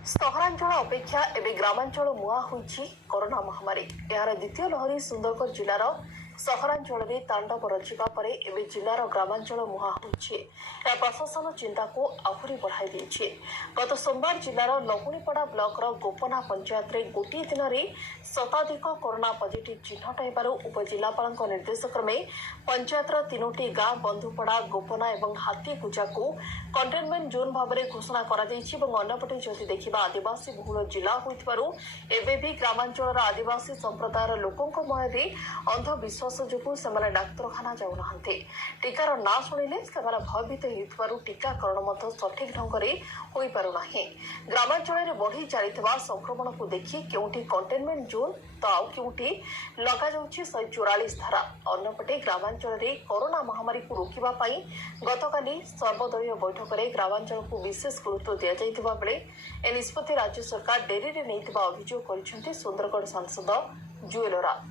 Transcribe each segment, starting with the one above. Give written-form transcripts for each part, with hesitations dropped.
सहरांचल अपेक्षा एवं ग्रामांचल मुआ होईछि कोरोना महामारी। यार द्वितीय लहरी सुंदरगढ़ जिलार सहरांचल में तांडव रचिबा परे एवं जिलार ग्रामांचल मुहा होईछि। या प्रशासन चिंता को आहुरी बढ़ाई देछि। गत सोमवार जिलार लहुणीपड़ा ब्लॉक गोपना पंचायत रे गोटे दिन में शताधिक कोरोना पॉजिटिव चिन्हट हेबारु उपजिलापाल निर्देश क्रमे पंचायत तीनोटी गाँ बंधुपड़ा गोपना और हाथीकुजा को कंटेनमेंट जोन भाव में घोषणा कर अन्यपटे जदि देखा आदिवासी बहुल जिला होइथिबारु एबे भी ग्रामांचल आदिवासी संप्रदायर लोकों मध्य अंधविश्वास जो से डाक्तरखाना जाऊनाहांती। टीकार ना शुणिले से भयभीत होइथिबारु टीकाकरण सठिक ढंग से होई पारु नाही। ग्रामांचल में बढ़ी चलिथिबा संक्रमण को देखि केउठी कंटेनमेंट जोन तो आउ केउठी लगा जाउछि 144 धारा। अन्यपटे ग्रामांचल में कोरोना महामारी को रोकिबा पई गतकाली सर्वदलीय बैठक में ग्रामांचल को विशेष गुरुत्व दिया जाइथिबा बेले ए निष्पत्ति राज्य सरकार डेरी रे नैथिबा अभियोग करिसेंति सुंदरगढ़ सांसद जुएल ओराम।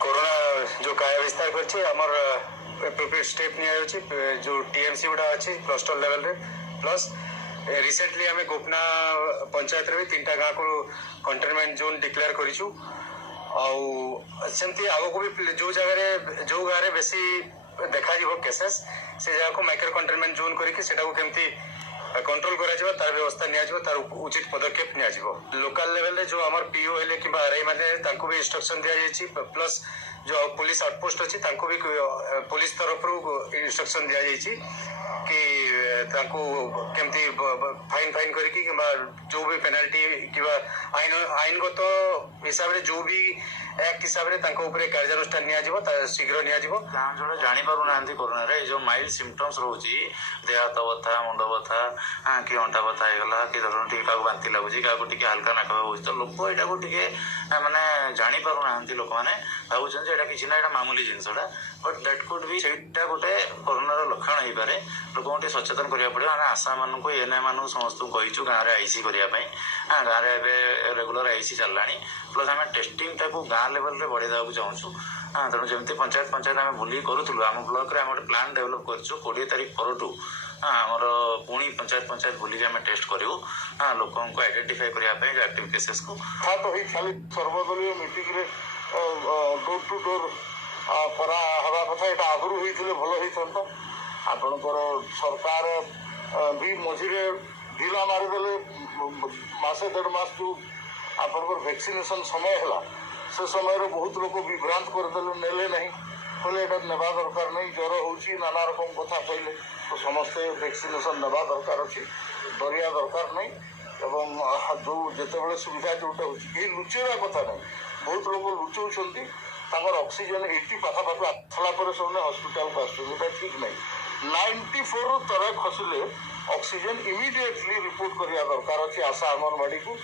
कोरोना जो काय विस्तार करछि हमर एप्रोप्रिएट स्टेप निया होछि जो टीएमसी गुडा अछि क्लस्टर लेवल रे प्लस रिसेंटली हमें गोपना पंचायत रे 3टा गाँ को कंटेनमेंट जोन डिक्लेयर करिछु। आउ सेमती आगो को भी जो जगह रे जो गाँ रे बेसी देखा जीवो केसेस से जगह को माइक्रो कंटेनमेंट जोन करके सेटा को केमती कंट्रोल करा जीवो तार व्यवस्था निया जीवो तार उचित पदक्षेप निया जीवो। लोकल लेवल रे जो हमर पीओ हेले कि आरआई माने तांको भी इंस्ट्रक्शन दिया जायछि प्लस जो पुलिस आउटपोस्ट अछि तांको भी पुलिस तरफ इंस्ट्रक्शन दिया जायछि कि तांको केमती फाइन फाइन करके कि जो भी पेनाल्टी कि आईनगत हिसाब रे जो भी एक्ट हिसाब रे तांको ऊपर कार्यानुष्ठान निया जीवो शीघ्र निया जीवो। गाँ जो जानी पारु नांती कोरोना रे जो माइल्ड सिम्पटम्स रहउची देह हाथ बथा मुंड बथा कि अंटा बथा हेगला कि धरन टिके काको बांती लागुची काको टिके हल्का नाक होउची तो लोक एटा को टिके माने जानी पारु नांती लोक माने भाबुछन जे एटा किछि ना एटा मामूली जिंसडा बट दैट कुड बी सेटा गोटे कोरोना रो लक्षण हेइ पारे। लोक टे सचेतन करिया पड़े आने आशा मानू को एनए मानू समस्त कहीचु गाँव में आईसी करने गाँव में रेगुलर आईसी चलानी प्लस आम टेस्टिंग टाक गाँ लेवल रे बढ़े देवा चाहूँ। तेणु जमी पंचायत आम बुल करूँ आम ब्लॉक रे आम गोटे प्लान डेभलप कर 20 तारीख परठू आमर पुणी पंचायत बुलिक आम टेस्ट करूँ लोक आइडेंटिफाई करने एक्टिव केसेस को सर्वदलीय मीटिंग रे डोर टू डोर करा हवा कथा एटा आगुरु होइथिले भलो होइथंत। आपणकर सरकार भी मझिरे ढिला मारिदेले मासे 1.5 मास जो आपणकर वैक्सीनेशन समय है से समय बहुत लोग विभ्रांत करदे नेले नहीं कहले एटा नेबा दरकार नहीं ज्वर होची नाना रकम कथा कहले तो समस्ते वैक्सीनेशन नेबा दरकार अछि डरिया दरकार नहीं एवं जो जेतेबेले सुविधा जोटा होची के लुचेरा कथा नहीं बहुत लोग लुचौछंती तांगर ऑक्सीजन 80 पाखापाखि आसला पर सब हॉस्पिटल को आसुटा ठीक नहीं 94 रु तले खसिले ऑक्सीजन इमिडिएटली रिपोर्ट करिया दरकार अछि आशा अंगनवाड़ी को।